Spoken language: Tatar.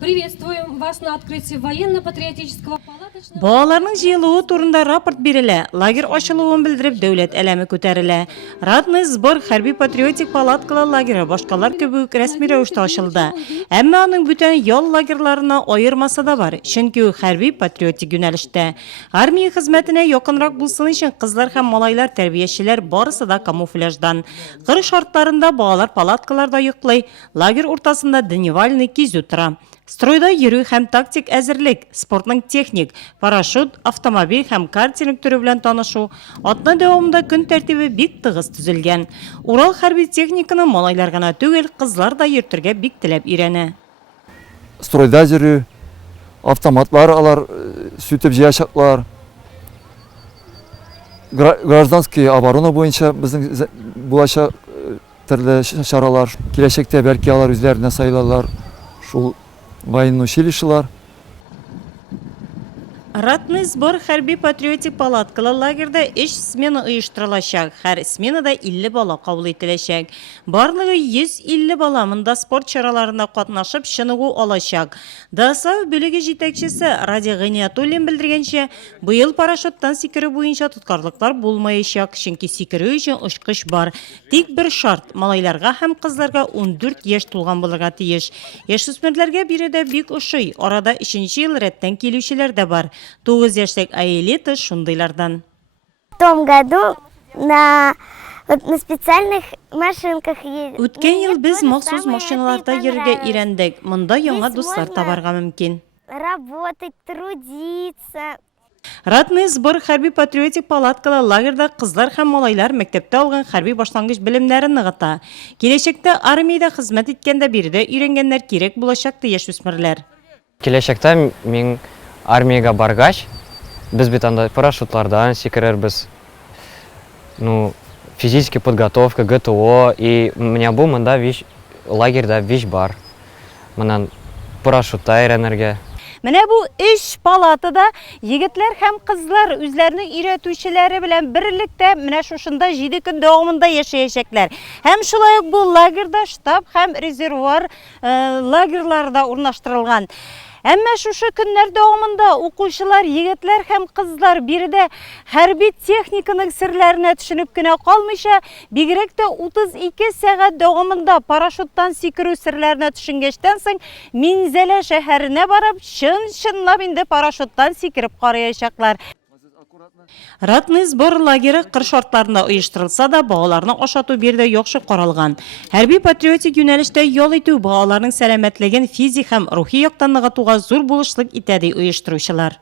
Приветствуем вас на открытии военно-патриотического палаточного... Балаларның җыелуы турында рапорт бирелә, лагерь ачылуын белдереп дәүләт әләме күтәрелә. Радный сбор хәрби-патриотик палаткалы лагере башкалар кебек рәсми рәвештә ачылды. Әмма аның бүтән ял лагерьларына аермасы да бар, чөнки ул хәрби-патриотик юнәлештә. Армия хезмәтенә якынрак булсын өчен кызлар һәм малайлар, тәрбиячеләр барысы да камуфляждан. Кыр шартларында балалар палаткаларда йоклый, лагерь уртасында дневальный кизү тора. Стройда йөрү һәм тактик әзерлек, спортның техник, парашют, автомобиль һәм картинг түрі белән танышу, атна дәвамында көн тәртибе бик тыгыз төзелгән. Урал хәрби техниканы малайлар гына түгел, кызлар да йөртергә бик теләп өйрәнә. Стройда йөрү, автоматлар алар сүтеп җыячаклар. Гражданский оборона буенча безнең булачак төрле чаралар, киләчәктә бәлки алар үзләренә сайларлар. Шул военный училищелар. Ратный сбор хәрби-патриотик палаткалы лагерда 3 смена оештырылачак. Һәр сменада 50 бала кабул ителәчәк. Барлыгы 150 бала монда спорт чараларында катнашып чыныгу алачак. ДСАУ бүлеге җитәкчесе Ради Гыйниятуллин белдергәнчә, быел парашюттан сикерү буенча тоткарлыклар булмаячак, чөнки сикерү өчен очкыч бар. Тик бер шарт: малайларга һәм кызларга 14 яшь тулган булырга тиеш. Яшүсмерләргә биредә бик ошый. Арада 3нче ел рәттән килүчеләр дә бар. 9 яшьлек Аэлита шундыйлардан. В том году на специальных машинках ездили. Үткән ел без махсус машиналарда йөрергә өйрәндек. Монда яңа дуслар табарга мөмкин. Работать, трудиться. Ратный сбор хәрби-патриотик палаткалы лагерда кызлар һәм малайлар мәктәптә алган хәрби башлангыч белемнәрен ныгыта. Киләчәктә армиядә хезмәт иткәндә биредә өйрәнгәннәр кирәк булачак ди яшүсмерләр. Киләчәктә мин армияга баргач, без бит анда парашютлардан сикерербез. Физическая подготовка, ГТО, и у меня бу монда лагерьда виш бар. Моннан парашютта өйрәнергә. Менә бу 3 палатада егетләр һәм кызлар үзләренең өйрәтүчеләре белән берлектә менә шушында 7 көн дәвамында яшәячәкләр. Һәм шулай ук бу лагерда штаб һәм резервуар лагерьларда урнаштырылган. Әмма шушы көннәр дәвамында укучылар, егетләр һәм кызлар биредә хәрби техниканың серләренә төшенеп кенә калмыйча, бигрәк тә 32 сәгать дәвамында парашюттан сикерү серләренә төшенгәчтән соң Минзәлә шәһәренә барып, чынлап инде парашюттан сикереп караячаклар. Ратный сбор лагере кыр шартларында оештырылса да, балаларны ашату биредә яхшы каралган. Хәрби-патриотик юнәлештә ял итү балаларның сәламәтлеген физик һәм рухи яктан ныгытуга зур булышлык итә ди оештыручылар.